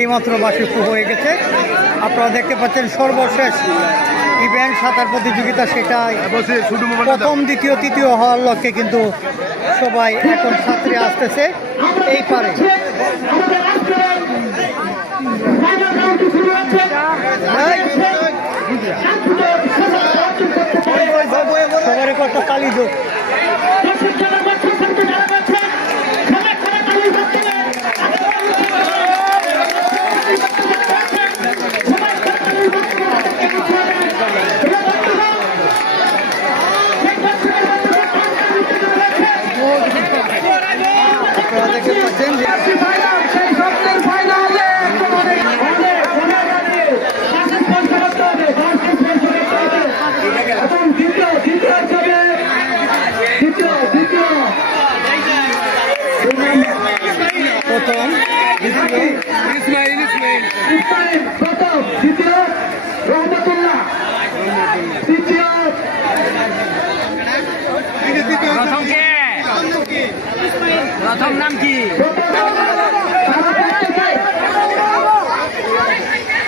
এইমাত্র বাসে শুরু হয়ে গেছে। আপনারা দেখতে পাচ্ছেন সর্বশেষ ইভেন্ট সাঁতার প্রতিযোগিতা, সেটাই প্রথম দ্বিতীয় তৃতীয় হওয়ার লক্ষ্যে কিন্তু সবাই এখন সাঁতরে আসতেছে এই পারে। সবার একটা কালী যোগ আপনারা দেখতে পাচ্ছেন যে প্রথম প্রথম নাম কি?